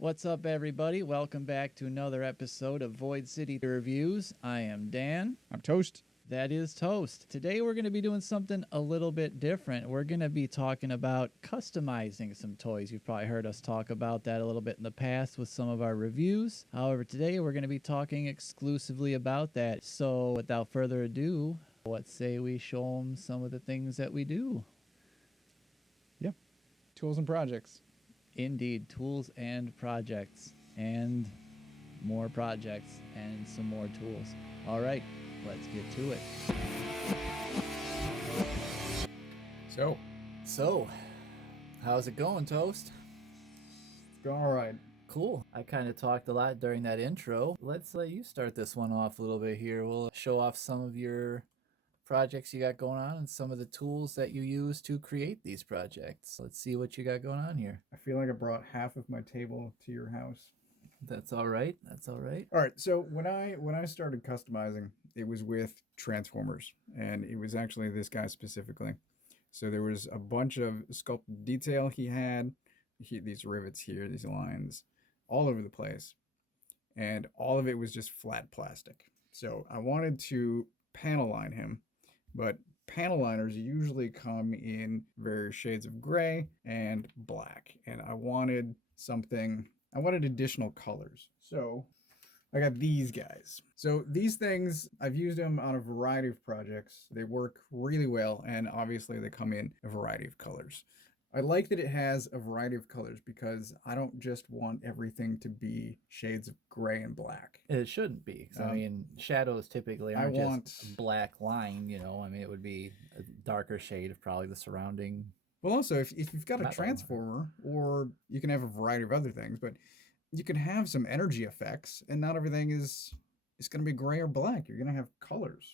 What's up, everybody? Welcome back to another episode of Void City Reviews. I am Dan. I'm Toast. That is Toast. Today we're going to be doing something a little bit different. We're going to be talking about customizing some toys. You've probably heard us talk about that a little bit in the past with some of our reviews. However, today we're going to be talking exclusively about that. So without further ado, let's say we show them some of the things that we do. Yeah. Tools and projects. Indeed, tools and projects, and more projects, and some more tools. All right, let's get to it. So, how's it going, Toast? It's going all right. Cool. I kind of talked a lot during that intro. Let's let you start this one off a little bit here. We'll show off some of your projects you got going on and some of the tools that you use to create these projects. Let's see what you got going on here. I feel like I brought half of my table to your house. That's all right. That's all right. All right. So when I started customizing, it was with Transformers, and it was actually this guy specifically. So there was a bunch of sculpted detail he had, these rivets here, these lines, all over the place, and all of it was just flat plastic. So I wanted to panel line him. But panel liners usually come in various shades of gray and black. And I wanted additional colors. So I got these guys. So these things, I've used them on a variety of projects. They work really well, and obviously they come in a variety of colors. I like that it has a variety of colors because I don't just want everything to be shades of gray and black. It shouldn't be. I mean, shadows typically aren't just a black line, I mean, it would be a darker shade of probably the surrounding. Well, also, if you've got a transformer, or you can have a variety of other things, but you can have some energy effects, and not everything is going to be gray or black. You're going to have colors.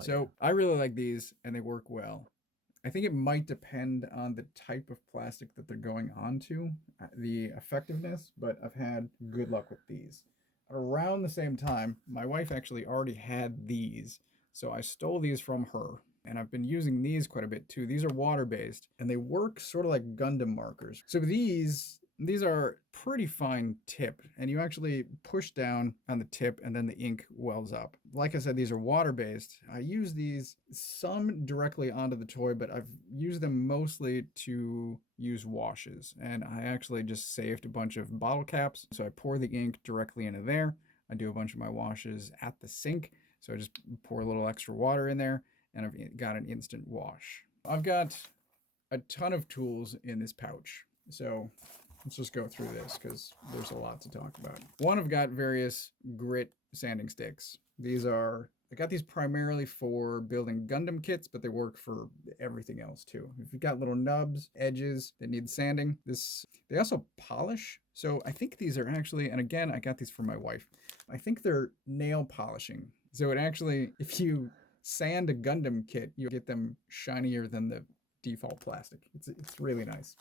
So I really like these, and they work well. I think it might depend on the type of plastic that they're going onto, the effectiveness, but I've had good luck with these. Around the same time, my wife actually already had these, so I stole these from her, and I've been using these quite a bit too. These are water-based, and they work sort of like Gundam markers. So these are pretty fine tip, and you actually push down on the tip and then the ink wells up. Like I said, these are water-based. I use these some directly onto the toy, but I've used them mostly to use washes. And I actually just saved a bunch of bottle caps. So I pour the ink directly into there. I do a bunch of my washes at the sink. So I just pour a little extra water in there, and I've got an instant wash. I've got a ton of tools in this pouch. So let's just go through this because there's a lot to talk about. One, I've got various grit sanding sticks. I got these primarily for building Gundam kits, but they work for everything else too. If you've got little nubs, edges that need sanding, they also polish. So I think these are actually, and again, I got these for my wife. I think they're nail polishing. So it actually, if you sand a Gundam kit, you'll get them shinier than the default plastic. It's really nice.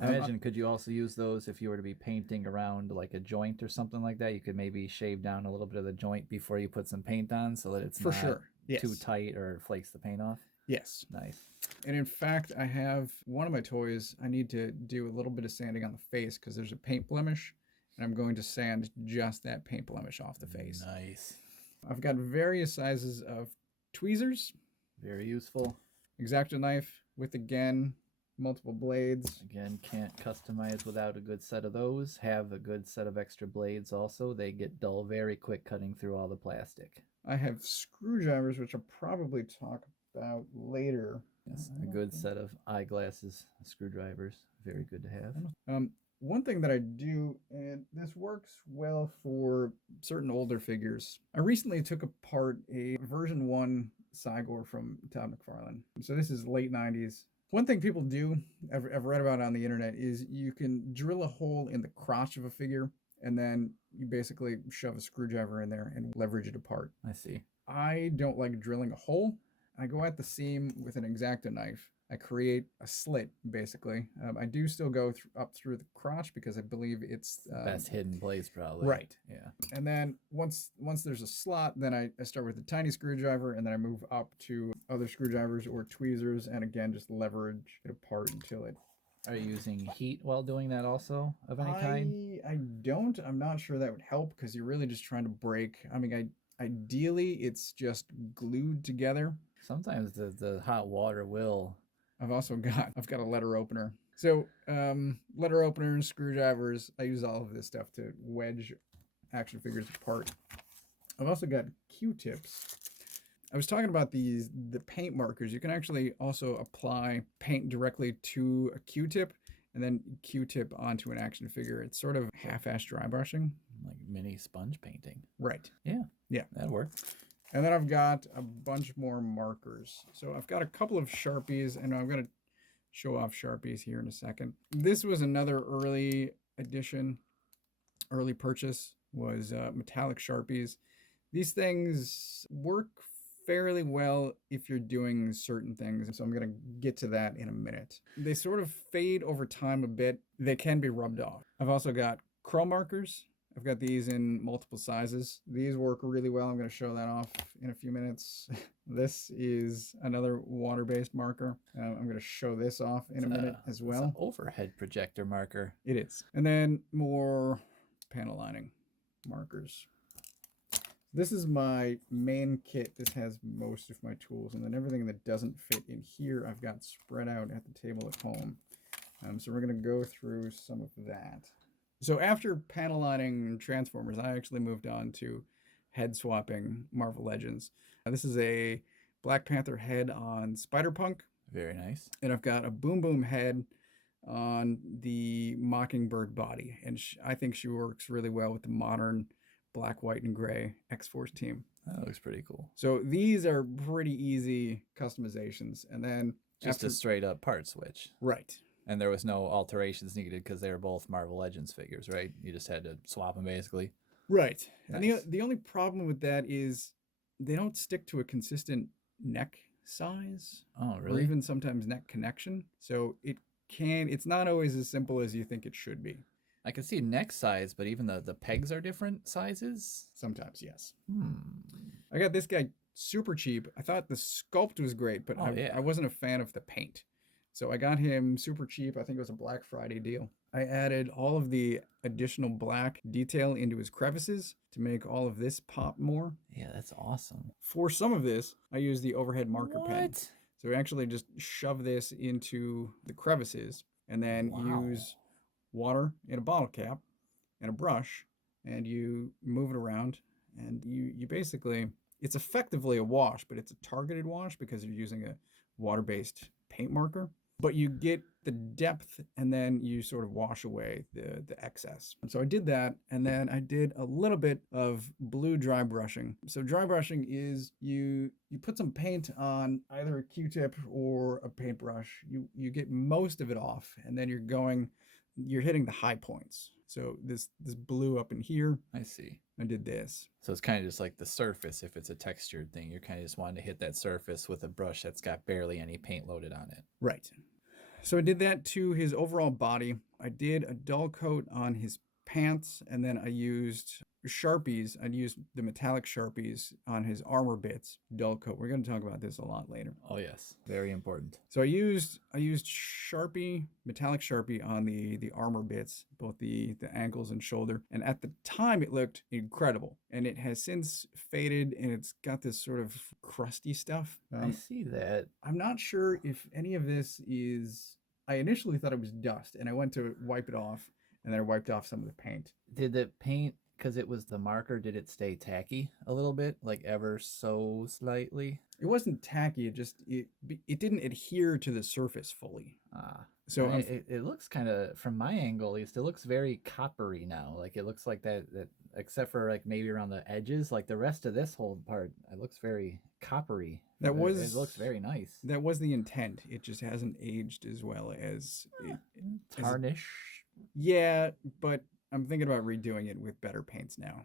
I imagine, could you also use those if you were to be painting around like a joint or something like that? You could maybe shave down a little bit of the joint before you put some paint on so that it's not too tight or flakes the paint off? Yes. Nice. And in fact, I have one of my toys, I need to do a little bit of sanding on the face because there's a paint blemish, and I'm going to sand just that paint blemish off the face. Nice. I've got various sizes of tweezers. Very useful. X-Acto knife with, again, multiple blades. Again, can't customize without a good set of those. Have a good set of extra blades also. They get dull very quick cutting through all the plastic. I have screwdrivers, which I'll probably talk about later. Yes, a good set of eyeglasses, screwdrivers. Very good to have. One thing that I do, and this works well for certain older figures. I recently took apart a version 1 Cygor from Todd McFarlane. So this is late 90s. One thing people do, I've read about on the internet, is you can drill a hole in the crotch of a figure, and then you basically shove a screwdriver in there and leverage it apart. I see. I don't like drilling a hole. I go at the seam with an X-Acto knife. I create a slit, basically. I do still go up through the crotch because I believe it's best hidden place, probably. Right. Yeah. And then once there's a slot, then I start with a tiny screwdriver, and then I move up to other screwdrivers or tweezers, and again just leverage it apart until it Are you using heat while doing that also of any kind? I don't. I'm not sure that would help because you're really just trying to break. I mean, ideally it's just glued together. Sometimes the hot water will. I've got a letter opener. So letter openers, screwdrivers. I use all of this stuff to wedge action figures apart. I've also got Q-tips. I was talking about the paint markers. You can actually also apply paint directly to a Q-tip and then Q-tip onto an action figure. It's sort of half-ass dry brushing. Like mini sponge painting. Right. Yeah, that'd work. And then I've got a bunch more markers. So I've got a couple of Sharpies, and I'm going to show off Sharpies here in a second. This was another early edition, early purchase, was metallic Sharpies. These things work fairly well if you're doing certain things. So I'm going to get to that in a minute. They sort of fade over time a bit. They can be rubbed off. I've also got curl markers. I've got these in multiple sizes. These work really well. I'm going to show that off in a few minutes. This is another water-based marker. I'm going to show this off in a minute as well. It's an overhead projector marker. It is. And then more panel lining markers. This is my main kit. This has most of my tools, and then everything that doesn't fit in here I've got spread out at the table at home. So we're going to go through some of that. So after panel lining Transformers, I actually moved on to head swapping Marvel Legends. This is a Black Panther head on Spider-Punk. Very nice. And I've got a Boom Boom head on the Mockingbird body. And I think she works really well with the modern black, white, and gray X-Force team. That looks pretty cool. So these are pretty easy customizations. And then just a straight up part switch. Right. And there was no alterations needed because they were both Marvel Legends figures, right? You just had to swap them basically. Right. Nice. And the only problem with that is they don't stick to a consistent neck size. Oh, really? Or even sometimes neck connection. So it's not always as simple as you think it should be. I can see neck size, but even the pegs are different sizes? Sometimes, yes. I got this guy super cheap. I thought the sculpt was great, but I wasn't a fan of the paint. So I got him super cheap. I think it was a Black Friday deal. I added all of the additional black detail into his crevices to make all of this pop more. Yeah, that's awesome. For some of this, I used the overhead marker pen. So we actually just shove this into the crevices and then use water in a bottle cap and a brush, and you move it around, and you basically, it's effectively a wash, but it's a targeted wash because you're using a water-based paint marker. But you get the depth, and then you sort of wash away the excess. So I did that, and then I did a little bit of blue dry brushing. So dry brushing is you put some paint on either a Q-tip or a paintbrush. You get most of it off, and then you're hitting the high points. So this blue up in here. I see. I did this. So it's kind of just like the surface. If it's a textured thing, you're kind of just wanting to hit that surface with a brush that's got barely any paint loaded on it. Right. So I did that to his overall body. I did a dull coat on his pants, and then I used Sharpies. I'd used the metallic Sharpies on his armor bits, dull coat. We're going to talk about this a lot later. Oh yes, very important. So I used Sharpie, metallic Sharpie on the armor bits, both the ankles and shoulder. And at the time it looked incredible, and it has since faded, and it's got this sort of crusty stuff. I see that. I'm not sure if any of this is, I initially thought it was dust, and I went to wipe it off, and then I wiped off some of the paint. Did the paint, because it was the marker, did it stay tacky a little bit, like ever so slightly? It wasn't tacky. It didn't adhere to the surface fully. So it looks kind of, from my angle at least, it looks very coppery now. Like it looks like that except for like maybe around the edges, like the rest of this whole part, it looks very coppery. It looks very nice. That was the intent. It just hasn't aged as well as tarnish. Yeah, but I'm thinking about redoing it with better paints now,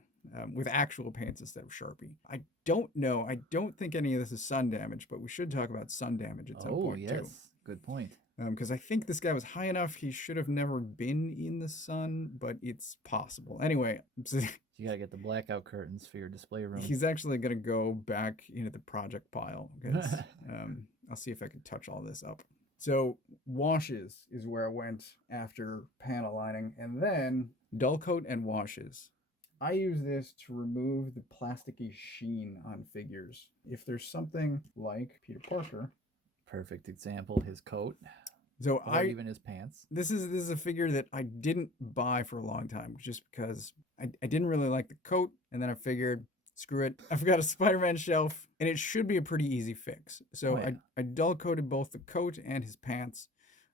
with actual paints instead of Sharpie. I don't know. I don't think any of this is sun damage, but we should talk about sun damage at some point too. Good point. Because I think this guy was high enough. He should have never been in the sun, but it's possible. Anyway. You got to get the blackout curtains for your display room. He's actually going to go back into the project pile because I'll see if I can touch all this up. So washes is where I went after panel lining, and then dull coat and washes. I use this to remove the plasticky sheen on figures. If there's something like Peter Parker, Perfect example, his coat, so or even his pants. This is a figure that I didn't buy for a long time just because I didn't really like the coat, and then I figured, screw it. I've got a Spider-Man shelf, and it should be a pretty easy fix. So I dull coated both the coat and his pants,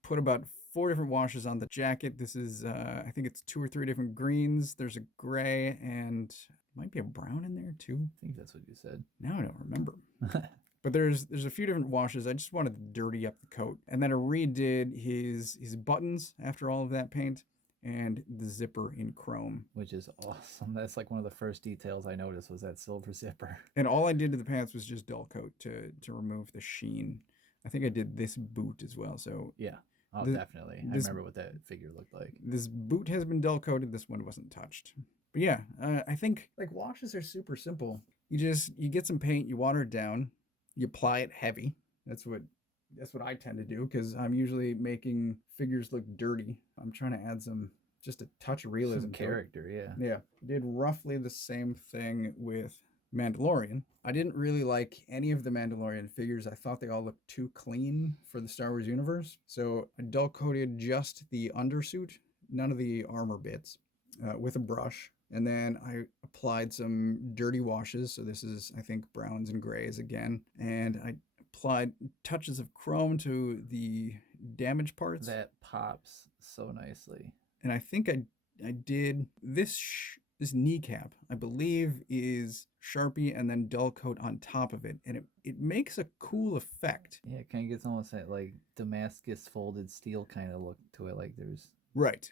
put about 4 different washes on the jacket. This is I think it's 2 or 3 different greens. There's a gray and might be a brown in there too. I think that's what you said. Now I don't remember. But there's a few different washes. I just wanted to dirty up the coat. And then I redid his buttons after all of that paint and the zipper in chrome. Which is awesome. That's like one of the first details I noticed was that silver zipper. And all I did to the pants was just dull coat to remove the sheen. I think I did this boot as well. So yeah. Oh, definitely. I remember what that figure looked like. This boot has been dull coated. This one wasn't touched. But yeah, I think like washes are super simple. You get some paint, you water it down, you apply it heavy. That's what I tend to do because I'm usually making figures look dirty. I'm trying to add just a touch of realism. Some character, yeah. Yeah. Did roughly the same thing with Mandalorian. I didn't really like any of the Mandalorian figures. I thought they all looked too clean for the Star Wars universe. So I dull coated just the undersuit, none of the armor bits, with a brush. And then I applied some dirty washes. So this is, I think, browns and grays again. And I applied touches of chrome to the damaged parts. That pops so nicely. And I think I did this kneecap, I believe, is Sharpie and then dull coat on top of it. And it makes a cool effect. Yeah, it kind of gets almost that like Damascus folded steel kind of look to it. Like there's... Right.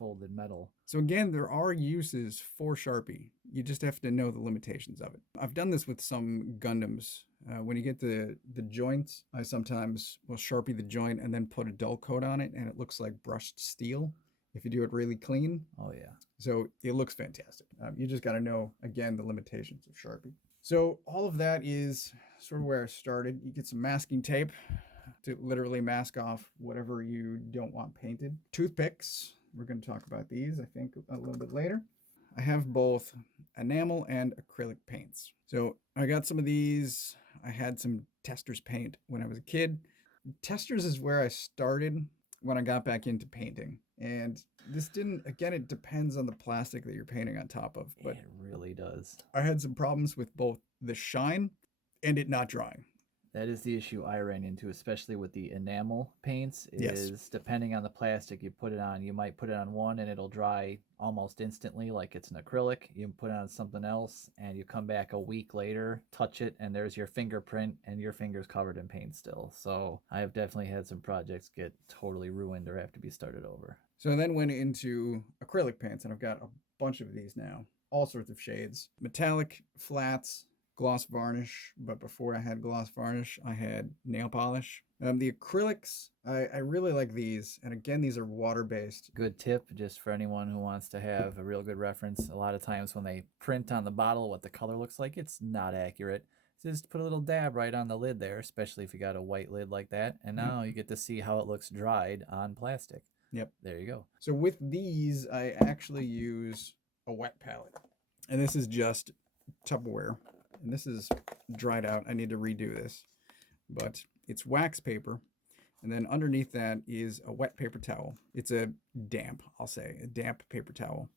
Folded metal. So again, there are uses for Sharpie. You just have to know the limitations of it. I've done this with some Gundams. When you get the joints, I sometimes will Sharpie the joint and then put a dull coat on it, and it looks like brushed steel if you do it really clean. Oh yeah. So it looks fantastic. You just got to know, again, the limitations of Sharpie. So all of that is sort of where I started. You get some masking tape to literally mask off whatever you don't want painted. Toothpicks. We're going to talk about these, I think, a little bit later. I have both enamel and acrylic paints. So I got some of these. I had some Testors paint when I was a kid. Testors is where I started when I got back into painting. And this again, it depends on the plastic that you're painting on top of. But it really does. I had some problems with both the shine and it not drying. That is the issue I ran into, especially with the enamel paints, is depending on the plastic you put it on. You might put it on one and it'll dry almost instantly like it's an acrylic. You put it on something else and you come back a week later, touch it, and there's your fingerprint and your finger's covered in paint still. So I have definitely had some projects get totally ruined or have to be started over. So I then went into acrylic paints, and I've got a bunch of these now, all sorts of shades. Metallic, flats, gloss varnish, but before I had gloss varnish, I had nail polish. The acrylics, I really like these, and again, these are water-based. Good tip, just for anyone who wants to have a real good reference. A lot of times when they print on the bottle what the color looks like, it's not accurate. Just put a little dab right on the lid there, especially if you got a white lid like that, and now you get to see how it looks dried on plastic. Yep. There you go. So with these, I actually use a wet palette, and this is just Tupperware. And this is dried out. I need to redo this. But it's wax paper. And then underneath that is a wet paper towel. It's a damp paper towel.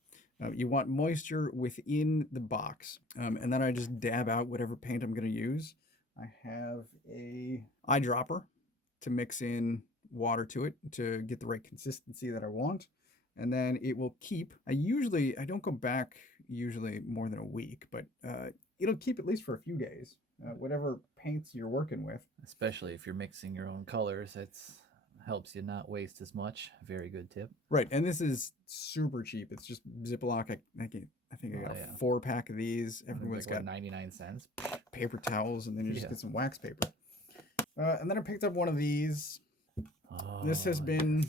You want moisture within the box. And then I just dab out whatever paint I'm going to use. I have a eyedropper to mix in water to it to get the right consistency that I want. And then it will keep. I don't go back usually more than a week, but it'll keep at least for a few days, whatever paints you're working with. Especially if you're mixing your own colors, it helps you not waste as much. Very good tip. Right, and this is super cheap. It's just Ziploc. I think I got a 4-pack of these. Everyone's got 99 cents. Paper towels, and then you just get some wax paper. And then I picked up one of these. Oh, this has been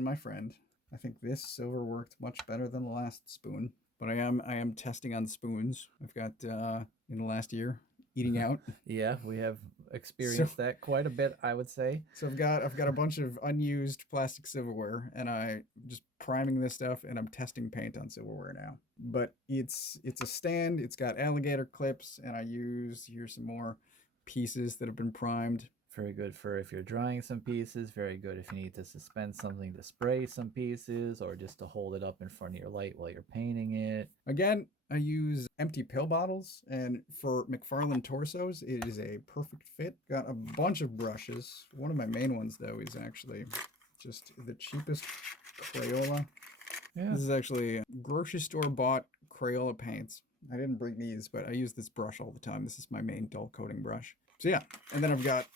my friend. I think this silver worked much better than the last spoon. But I am testing on spoons. I've got in the last year eating out. Yeah, we have experienced that quite a bit, I would say. So I've got a bunch of unused plastic silverware, and I just priming this stuff, and I'm testing paint on silverware now. But it's a stand. It's got alligator clips, and I use here's some more pieces that have been primed. Very good for if you're drying some pieces. Very good if you need to suspend something to spray some pieces or just to hold it up in front of your light while you're painting it. Again, I use empty pill bottles, and for McFarlane torsos, it is a perfect fit. Got a bunch of brushes. One of my main ones, though, is actually just the cheapest Crayola. Yeah. This is actually grocery store bought Crayola paints. I didn't bring these, but I use this brush all the time. This is my main dull coating brush. So yeah, and then I've got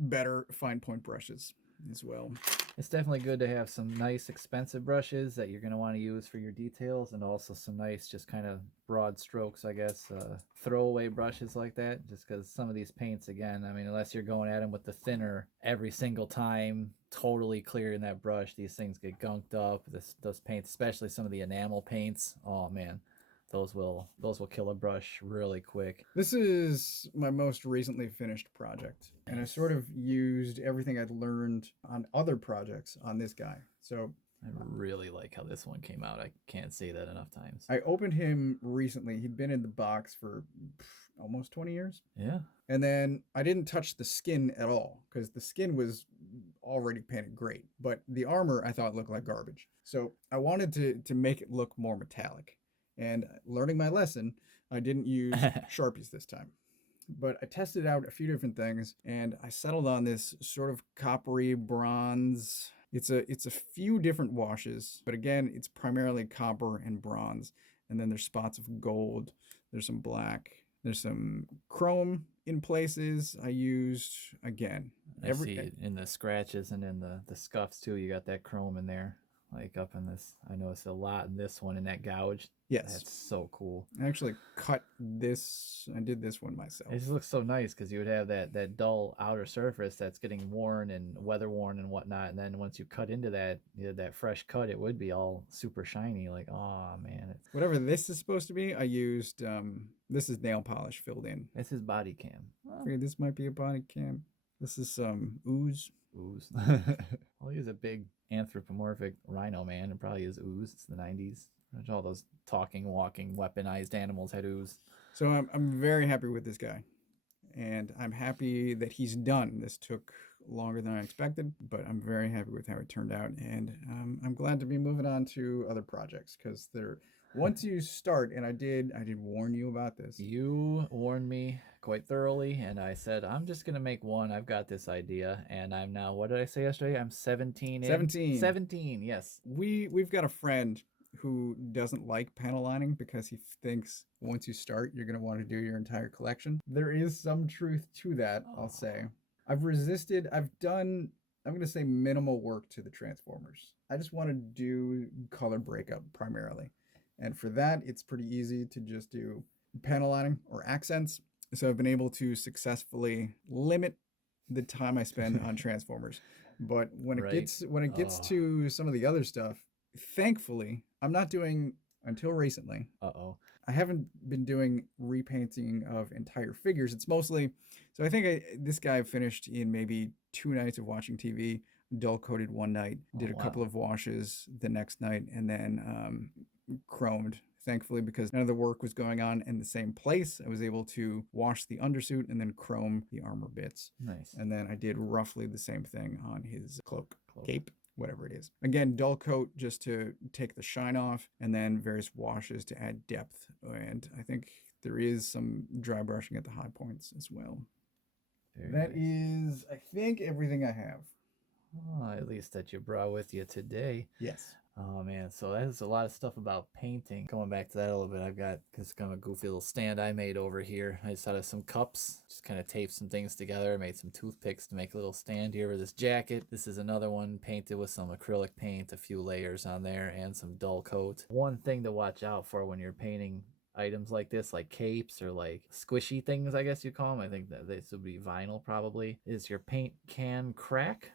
better fine point brushes as well. It's definitely good to have some nice expensive brushes that you're going to want to use for your details, and also some nice just kind of broad strokes, I guess, throwaway brushes like that, just because some of these paints, again, I mean, unless you're going at them with the thinner every single time, totally clearing that brush, these things get gunked up. Those paints, especially some of the enamel paints, oh man, those will kill a brush really quick. This is my most recently finished project, and I sort of used everything I'd learned on other projects on this guy. So I really like how this one came out. I can't say that enough times. I opened him recently. He'd been in the box for almost 20 years. Yeah. And then I didn't touch the skin at all because the skin was already painted great, but the armor I thought looked like garbage. So I wanted to make it look more metallic. And learning my lesson, I didn't use Sharpies this time. But I tested out a few different things, and I settled on this sort of coppery bronze. It's a few different washes, but again, it's primarily copper and bronze. And then there's spots of gold. There's some black. There's some chrome in places. I used, again, I see it in the scratches and in the scuffs too. You got that chrome in there. Like up in this, I noticed a lot in this one in that gouge. Yes. That's so cool. I actually cut this. I did this one myself. It just looks so nice because you would have that dull outer surface that's getting worn and weather worn and whatnot. And then once you cut into that, you know, that fresh cut, it would be all super shiny. Like, oh man. Whatever this is supposed to be, I used, this is nail polish filled in. This is body cam. I figured this might be a body cam. This is some ooze. Ooze. I'll use a big anthropomorphic rhino man. It probably is ooze. It's the 90s. All those talking, walking, weaponized animals had ooze. So I'm very happy with this guy. And I'm happy that he's done. This took longer than I expected, but I'm very happy with how it turned out. And I'm glad to be moving on to other projects because once you start, and I did warn you about this. You warned me quite thoroughly, and I said, I'm just going to make one. I've got this idea, and I'm now, what did I say yesterday? I'm 17 in. 17, yes. We've got a friend who doesn't like panel lining because he thinks once you start, you're going to want to do your entire collection. There is some truth to that, I'll say. I've done, I'm going to say minimal work to the Transformers. I just want to do color breakup primarily. And for that, it's pretty easy to just do panel lining or accents. So I've been able to successfully limit the time I spend on Transformers. But when it gets to some of the other stuff, thankfully, I'm not doing, until recently, I haven't been doing repainting of entire figures. It's mostly, so I think this guy finished in maybe 2 nights of watching TV, dull coated one night, did a couple of washes the next night, and then chromed. Thankfully, because none of the work was going on in the same place, I was able to wash the undersuit and then chrome the armor bits. Nice. And then I did roughly the same thing on his cloak. Cape, whatever it is. Again, dull coat just to take the shine off, and then various washes to add depth. And I think there is some dry brushing at the high points as well. That is, I think, everything I have. Oh, at least that you brought with you today. Yes. Oh man, so that's a lot of stuff about painting. Going back to that a little bit, I've got this kind of goofy little stand I made over here. I just out of some cups, just kind of taped some things together. I made some toothpicks to make a little stand here for this jacket. This is another one painted with some acrylic paint, a few layers on there, and some dull coat. One thing to watch out for when you're painting items like this, like capes or like squishy things, I guess you call them. I think that this would be vinyl probably, is your paint can crack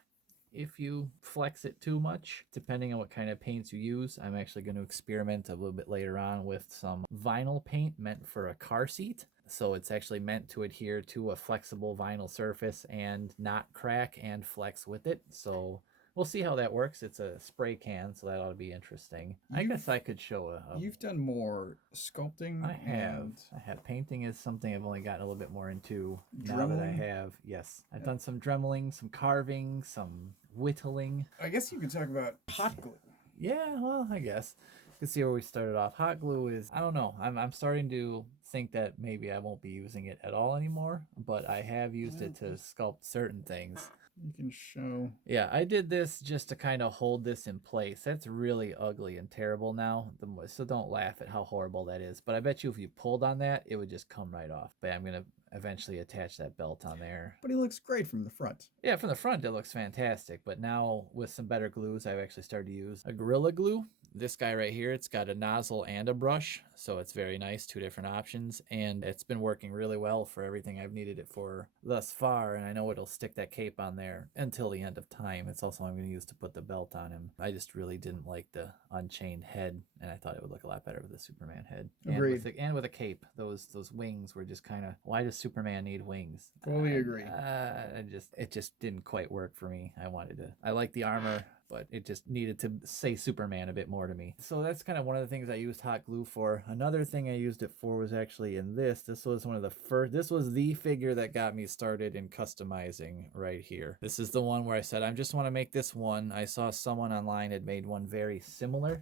if you flex it too much, depending on what kind of paints you use. I'm actually going to experiment a little bit later on with some vinyl paint meant for a car seat. So it's actually meant to adhere to a flexible vinyl surface and not crack and flex with it. So we'll see how that works. It's a spray can, so that ought to be interesting. I guess I could show You've done more sculpting. I have. Painting is something I've only gotten a little bit more into now that I Dremeling? have. Yes, I've done some dremeling, some carving, some whittling. I guess you could talk about hot glue. Yeah, well, I guess. You can see where we started off. Hot glue is, I don't know. I'm starting to think that maybe I won't be using it at all anymore, but I have used it to sculpt certain things. You can show. Yeah, I did this just to kind of hold this in place. That's really ugly and terrible now. So don't laugh at how horrible that is. But I bet you if you pulled on that, it would just come right off. But I'm going to eventually attach that belt on there. But he looks great from the front. Yeah, from the front, it looks fantastic. But now with some better glues, I've actually started to use a Gorilla Glue. This guy right here, it's got a nozzle and a brush, so it's very nice, 2 different options, and it's been working really well for everything I've needed it for thus far, and I know it'll stick that cape on there until the end of time. It's also what I'm going to use to put the belt on him. I just really didn't like the unchained head, and I thought it would look a lot better with the Superman head. Agreed. And with a cape. Those wings were just kind of, why does Superman need wings? Fully agree. It just didn't quite work for me. I like the armor, but it just needed to say Superman a bit more to me. So that's kind of one of the things I used hot glue for. Another thing I used it for was actually in this. This was the figure that got me started in customizing right here. This is the one where I said, I just want to make this one. I saw someone online had made one very similar.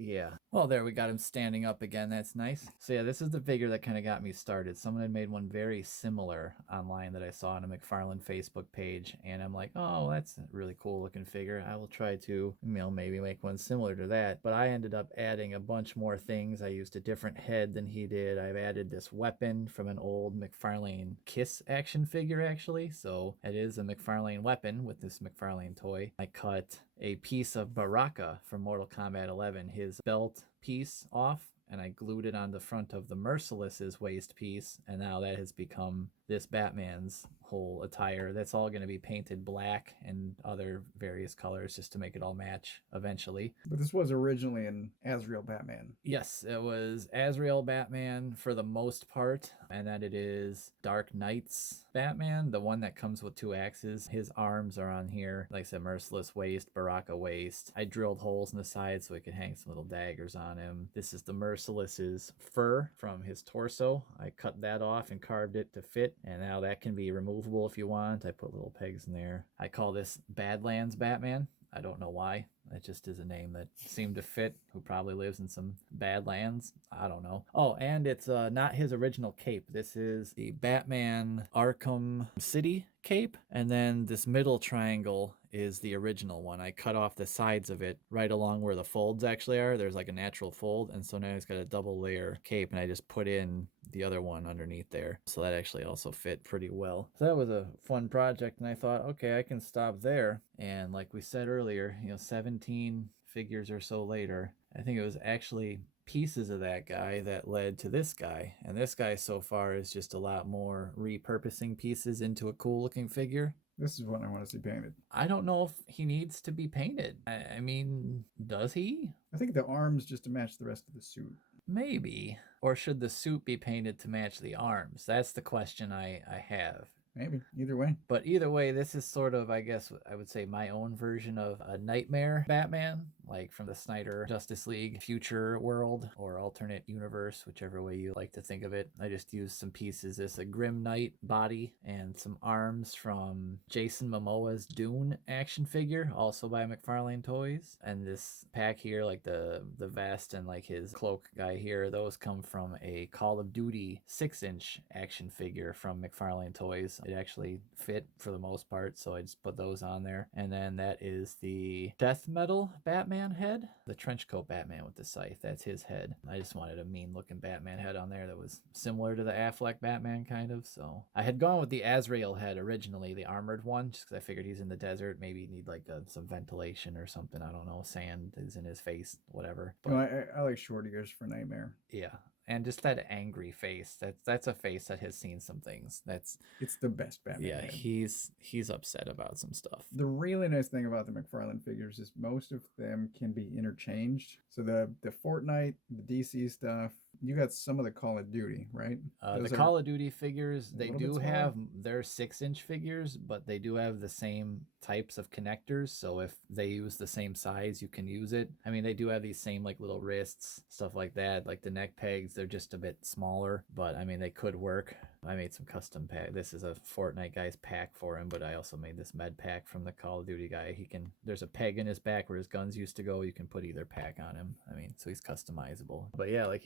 Yeah. Well, there we got him standing up again. That's nice. So yeah, this is the figure that kind of got me started. Someone had made one very similar online that I saw on a McFarlane Facebook page, and I'm like, oh, that's a really cool looking figure. I will try to, maybe make one similar to that. But I ended up adding a bunch more things. I used a different head than he did. I've added this weapon from an old McFarlane Kiss action figure, actually. So it is a McFarlane weapon with this McFarlane toy. I cut a piece of Baraka from Mortal Kombat 11, his belt piece off, and I glued it on the front of the Merciless's waist piece, and now that has become this Batman's whole attire. That's all going to be painted black and other various colors just to make it all match eventually. But this was originally an Azrael Batman. Yes, it was Azrael Batman for the most part, and then it is Dark Knight's Batman, the one that comes with 2 axes. His arms are on here. Like I said, Merciless waist, Baraka waist. I drilled holes in the side so I could hang some little daggers on him. This is the Merciless's fur from his torso. I cut that off and carved it to fit, and now that can be removable if you want. I put little pegs in there. I call this Badlands Batman. I don't know why. That just is a name that seemed to fit. Who probably lives in some Badlands. I don't know. Oh, and it's not his original cape. This is the Batman Arkham City cape. And then this middle triangle is the original one. I cut off the sides of it right along where the folds actually are. There's like a natural fold. And so now it's got a double layer cape. And I just put in the other one underneath there. So that actually also fit pretty well. So that was a fun project. And I thought, okay, I can stop there. And like we said earlier, 17 figures or so later, I think it was actually pieces of that guy that led to this guy. And this guy so far is just a lot more repurposing pieces into a cool looking figure. This is what I want to see painted. I don't know if he needs to be painted. I mean, does he? I think the arms just to match the rest of the suit. Maybe. Or should the suit be painted to match the arms? That's the question I have. Maybe. Either way. But either way, this is sort of, I guess, I would say my own version of a Nightmare Batman, like from the Snyder Justice League future world or alternate universe, whichever way you like to think of it. I just used some pieces. This a Grim Knight body and some arms from Jason Momoa's Dune action figure, also by McFarlane Toys. And this pack here, like the vest and like his cloak guy here, those come from a Call of Duty 6-inch action figure from McFarlane Toys. It actually fit for the most part, so I just put those on there. And then that is the Death Metal Batman head, the trenchcoat Batman with the scythe. That's his head. I just wanted a mean looking Batman head on there that was similar to the Affleck Batman kind of. So I had gone with the Azrael head originally, the armored one, just because I figured he's in the desert. Maybe he'd need like some ventilation or something. I don't know. Sand is in his face, whatever. But, I like short ears for Nightmare. Yeah. And just that angry face. That's a face that has seen some things. It's the best Batman. Yeah, head. he's upset about some stuff. The really nice thing about the McFarlane figures is most of them can be interchanged. So the Fortnite, the DC stuff, You got some of the Call of Duty, right? The Those are Call of Duty figures, a they little bit do smaller. have their 6-inch figures, but they do have the same types of connectors. So if they use the same size, you can use it. I mean, they do have these same like little wrists, stuff like that. Like the neck pegs, they're just a bit smaller, but I mean, they could work. I made some custom pack. This is a Fortnite guy's pack for him, but I also made this med pack from the Call of Duty guy. There's a peg in his back where his guns used to go. You can put either pack on him. I mean, so he's customizable. But yeah, like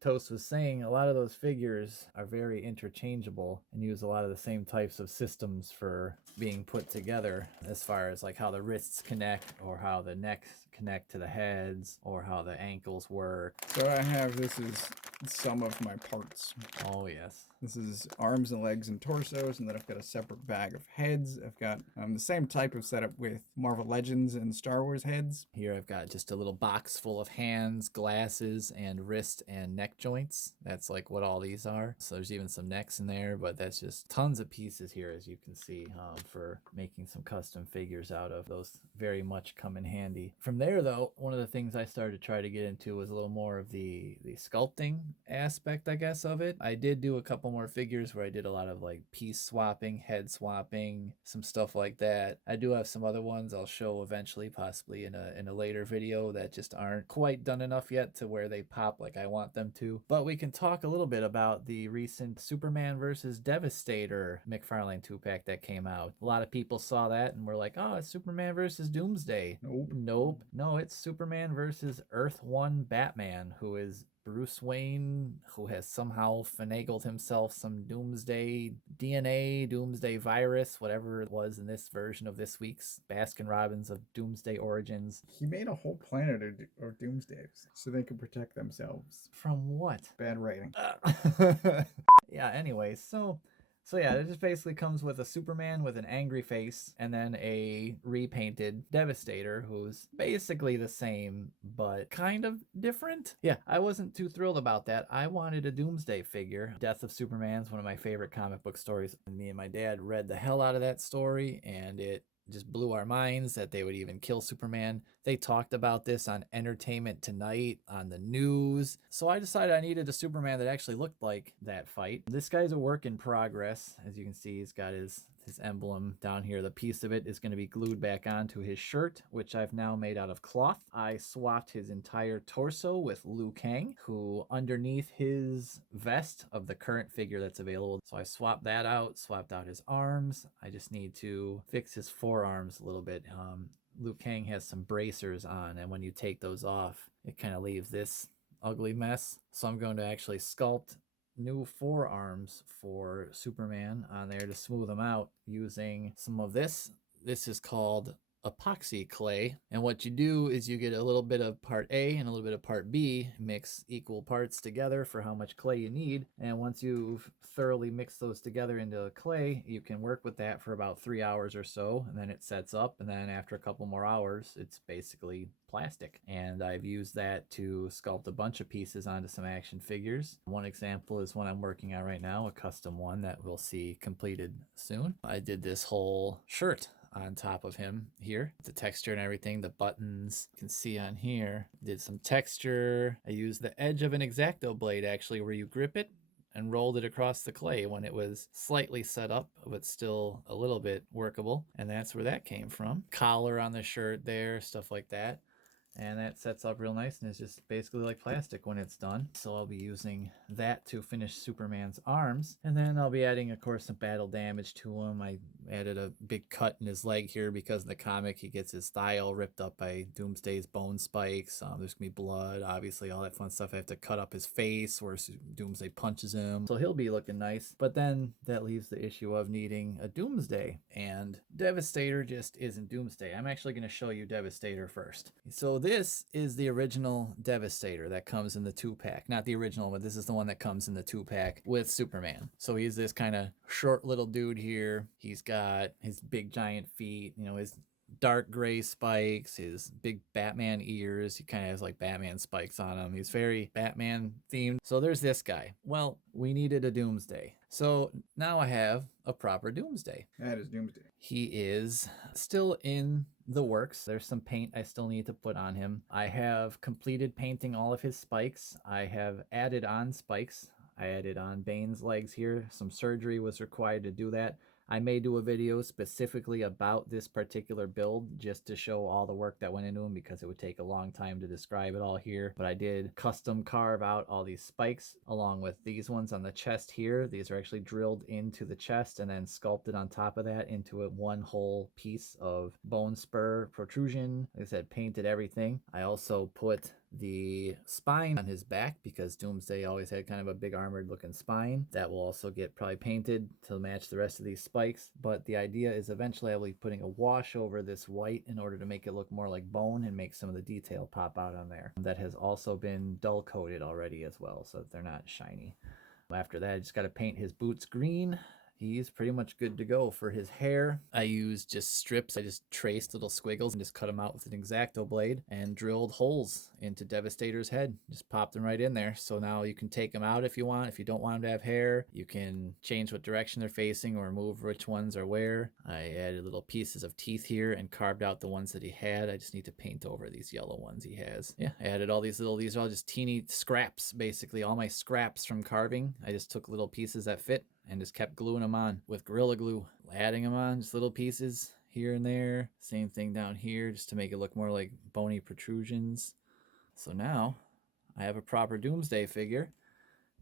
Toast was saying, a lot of those figures are very interchangeable and use a lot of the same types of systems for being put together, as far as like how the wrists connect or how the necks connect to the heads or how the ankles work. So this is some of my parts. Oh yes. This is arms and legs and torsos, and then I've got a separate bag of heads. I've got the same type of setup with Marvel Legends and Star Wars heads. Here I've got just a little box full of hands, glasses, and wrist and neck joints. That's like what all these are. So there's even some necks in there, but that's just tons of pieces here, as you can see, for making some custom figures out of. Those very much come in handy. From there, though, one of the things I started to try to get into was a little more of the sculpting aspect, I guess, of it. I did do a couple more figures where I did a lot of like piece swapping, head swapping, some stuff like that. I do have some other ones I'll show eventually, possibly in a later video, that just aren't quite done enough yet to where they pop like I want them to. But we can talk a little bit about the recent Superman versus Devastator McFarlane 2-pack that came out. A lot of people saw that and were like, oh, it's Superman versus Doomsday. Nope. No, it's Superman versus Earth 1 Batman, who is Bruce Wayne, who has somehow finagled himself some doomsday DNA, doomsday virus, whatever it was in this version of this week's Baskin Robbins of Doomsday Origins. He made a whole planet of doomsdays so they could protect themselves. From what? Bad writing. Yeah, anyways, so yeah, it just basically comes with a Superman with an angry face and then a repainted Devastator who's basically the same but kind of different. Yeah, I wasn't too thrilled about that. I wanted a Doomsday figure. Death of Superman's one of my favorite comic book stories. Me and my dad read the hell out of that story, and it just blew our minds that they would even kill Superman. They talked about this on Entertainment Tonight on the news. So I decided I needed a Superman that actually looked like that fight. This guy's a work in progress. As you can see, he's got his emblem down here. The piece of it is going to be glued back onto his shirt, which I've now made out of cloth. I swapped his entire torso with Liu Kang, who underneath his vest of the current figure that's available. So I swapped that out, swapped out his arms. I just need to fix his forearms a little bit. Liu Kang has some bracers on, and when you take those off, it kind of leaves this ugly mess. So I'm going to actually sculpt new forearms for Superman on there to smooth them out using some of this. This is called epoxy clay, and what you do is you get a little bit of part A and a little bit of part B, mix equal parts together for how much clay you need, and once you've thoroughly mixed those together into clay, you can work with that for about 3 hours or so, and then it sets up, and then after a couple more hours it's basically plastic. And I've used that to sculpt a bunch of pieces onto some action figures. One example is one I'm working on right now, a custom one that we'll see completed soon. I did this whole shirt on top of him here, the texture and everything, the buttons you can see on here. Did some texture. I used the edge of an X-Acto blade actually, where you grip it, and rolled it across the clay when it was slightly set up but still a little bit workable, and that's where that came from. Collar on the shirt there, stuff like that. And that sets up real nice, and it's just basically like plastic when it's done. So I'll be using that to finish Superman's arms. And then I'll be adding, of course, some battle damage to him. I added a big cut in his leg here because in the comic he gets his thigh all ripped up by Doomsday's bone spikes. There's going to be blood, obviously, all that fun stuff. I have to cut up his face where Doomsday punches him. So he'll be looking nice. But then that leaves the issue of needing a Doomsday. And Devastator just isn't Doomsday. I'm actually going to show you Devastator first. So this is the original Devastator that comes in the 2-pack. Not the original, but this is the one that comes in the 2-pack with Superman. So he's this kind of short little dude here. He's got his big giant feet, his dark gray spikes, his big Batman ears. He kind of has like Batman spikes on him. He's very Batman themed. So there's this guy. Well, we needed a Doomsday. So now I have a proper Doomsday. That is Doomsday. He is still in the works. There's some paint I still need to put on him. I have completed painting all of his spikes. I have added on spikes. I added on Bane's legs here. Some surgery was required to do that. I may do a video specifically about this particular build just to show all the work that went into them, because it would take a long time to describe it all here. But I did custom carve out all these spikes along with these ones on the chest here. These are actually drilled into the chest and then sculpted on top of that into a one whole piece of bone spur protrusion. Like I said, painted everything. I also put the spine on his back because Doomsday always had kind of a big armored looking spine. That will also get probably painted to match the rest of these spikes. But the idea is eventually I will be putting a wash over this white in order to make it look more like bone and make some of the detail pop out on there. That has also been dull coated already as well, so that they're not shiny. After that, I just got to paint his boots green. He's pretty much good to go. For his hair, I used just strips. I just traced little squiggles and just cut them out with an X-Acto blade and drilled holes into Devastator's head. Just popped them right in there. So now you can take them out if you want. If you don't want them to have hair, you can change what direction they're facing or move which ones are where. I added little pieces of teeth here and carved out the ones that he had. I just need to paint over these yellow ones he has. Yeah, I added all these are all just teeny scraps, basically. All my scraps from carving. I just took little pieces that fit and just kept gluing them on with Gorilla Glue, adding them on, just little pieces here and there. Same thing down here, just to make it look more like bony protrusions. So now I have a proper Doomsday figure.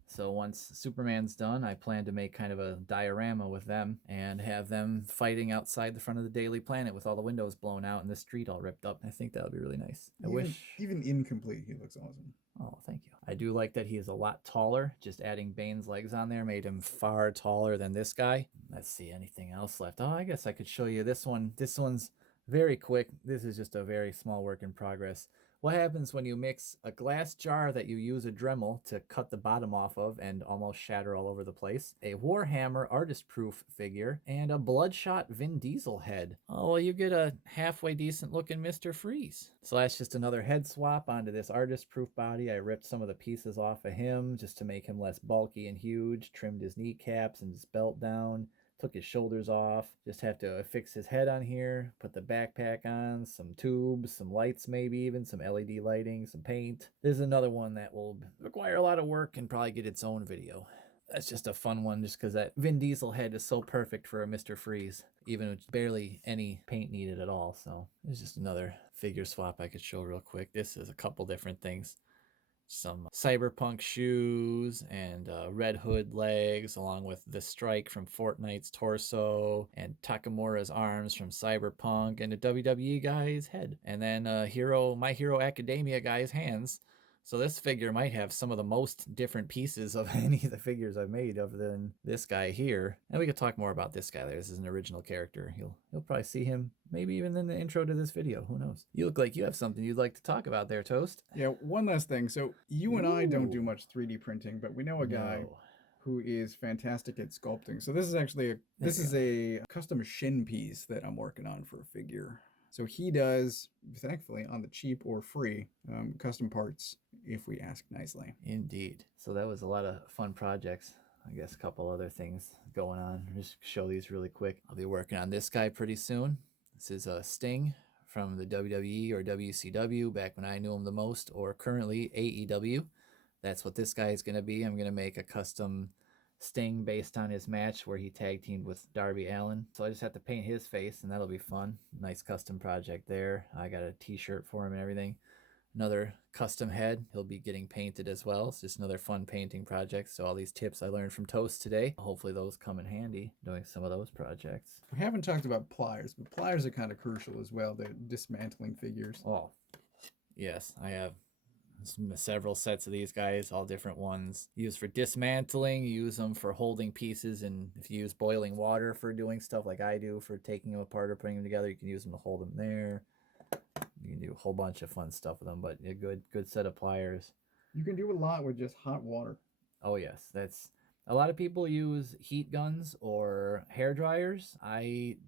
So once Superman's done, I plan to make kind of a diorama with them and have them fighting outside the front of the Daily Planet with all the windows blown out and the street all ripped up. I think that would be really nice. Even incomplete, he looks awesome. Oh, thank you. I do like that he is a lot taller. Just adding Bane's legs on there made him far taller than this guy. Let's see, anything else left? Oh, I guess I could show you this one. This one's very quick. This is just a very small work in progress. What happens when you mix a glass jar that you use a Dremel to cut the bottom off of and almost shatter all over the place, a Warhammer artist-proof figure, and a Bloodshot Vin Diesel head? Oh, well, you get a halfway decent looking Mr. Freeze. So that's just another head swap onto this artist-proof body. I ripped some of the pieces off of him just to make him less bulky and huge, trimmed his kneecaps and his belt down, took his shoulders off. Just have to fix his head on here, put the backpack on, some tubes, some lights maybe even, some LED lighting, some paint. There's another one that will require a lot of work and probably get its own video. That's just a fun one just because that Vin Diesel head is so perfect for a Mr. Freeze, even with barely any paint needed at all. So there's just another figure swap I could show real quick. This is a couple different things. Some Cyberpunk shoes and Red Hood legs, along with the Strike from Fortnite's torso, and Takamura's arms from Cyberpunk, and a WWE guy's head, and then My Hero Academia guy's hands. So this figure might have some of the most different pieces of any of the figures I've made other than this guy here. And we could talk more about this guy there. This is an original character. You'll probably see him maybe even in the intro to this video. Who knows? You look like you have something you'd like to talk about there, Toast. Yeah, one last thing. So you and I don't do much 3D printing, but we know a guy who is fantastic at sculpting. So this is actually a custom shin piece that I'm working on for a figure. So he does, thankfully, on the cheap or free, custom parts if we ask nicely. Indeed. So that was a lot of fun projects. I guess a couple other things going on. Just show these really quick. I'll be working on this guy pretty soon. This is a Sting from the WWE or WCW back when I knew him the most, or currently AEW. That's what this guy is going to be. I'm going to make a custom Sting based on his match where he tag teamed with Darby Allin. So I just have to paint his face and that'll be fun. Nice custom project there. I got a t-shirt for him and everything. Another custom head. He'll be getting painted as well. It's just another fun painting project. So all these tips I learned from Toast today, hopefully those come in handy doing some of those projects. We haven't talked about pliers, but pliers are kind of crucial as well. They're dismantling figures. Oh, yes. I have several sets of these guys, all different ones. Used for dismantling, use them for holding pieces, and if you use boiling water for doing stuff like I do for taking them apart or putting them together, you can use them to hold them there. You can do a whole bunch of fun stuff with them, but a good set of pliers. You can do a lot with just hot water. Oh yes, that's a lot of people use heat guns or hair dryers.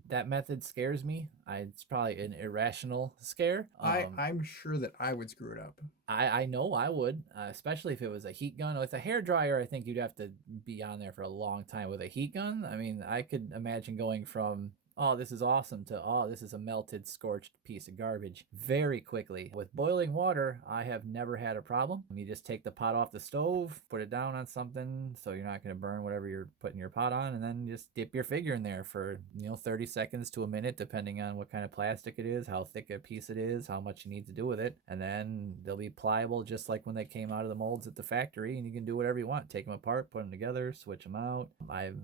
That method scares me. It's probably an irrational scare. I'm sure that I would screw it up. I know I would, especially if it was a heat gun. With a hair dryer, I think you'd have to be on there for a long time. With a heat gun, I mean, I could imagine going from oh, this is awesome, to, oh, this is a melted, scorched piece of garbage very quickly. With boiling water, I have never had a problem. You just take the pot off the stove, put it down on something so you're not going to burn whatever you're putting your pot on, and then just dip your figure in there for, 30 seconds to a minute, depending on what kind of plastic it is, how thick a piece it is, how much you need to do with it. And then they'll be pliable just like when they came out of the molds at the factory, and you can do whatever you want. Take them apart, put them together, switch them out.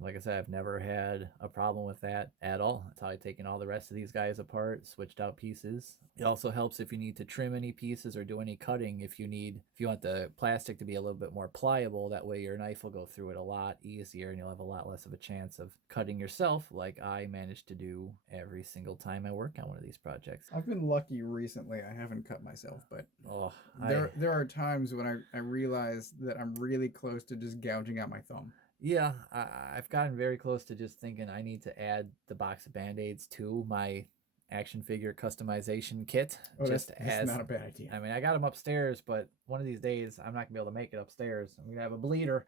Like I said, I've never had a problem with that at all. That's how I've taken all the rest of these guys apart, switched out pieces. It also helps if you need to trim any pieces or do any cutting. If you want the plastic to be a little bit more pliable, that way your knife will go through it a lot easier and you'll have a lot less of a chance of cutting yourself, like I managed to do every single time I work on one of these projects. I've been lucky recently. I haven't cut myself, but there are times when I realize that I'm really close to just gouging out my thumb. Yeah, I've gotten very close to just thinking I need to add the box of Band-Aids to my action figure customization kit. That's not a bad idea. I mean, I got them upstairs, but one of these days I'm not gonna be able to make it upstairs. I'm gonna have a bleeder.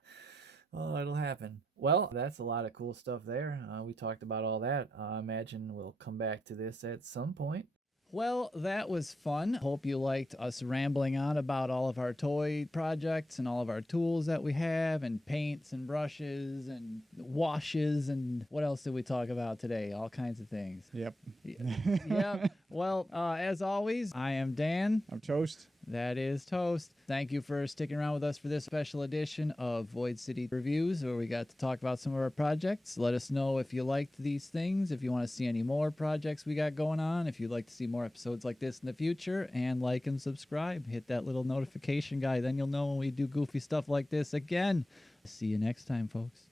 Oh, it'll happen. Well, that's a lot of cool stuff there. We talked about all that. I imagine we'll come back to this at some point. Well, that was fun. Hope you liked us rambling on about all of our toy projects and all of our tools that we have, and paints and brushes and washes, and what else did we talk about today? All kinds of things. Yep. Yeah. Well, as always, I am Dan. I'm Toast. That is Toast. Thank you for sticking around with us for this special edition of Void City Reviews, where we got to talk about some of our projects. Let us know if you liked these things, if you want to see any more projects we got going on, if you'd like to see more episodes like this in the future, and like and subscribe. Hit that little notification guy, then you'll know when we do goofy stuff like this again. See you next time, folks.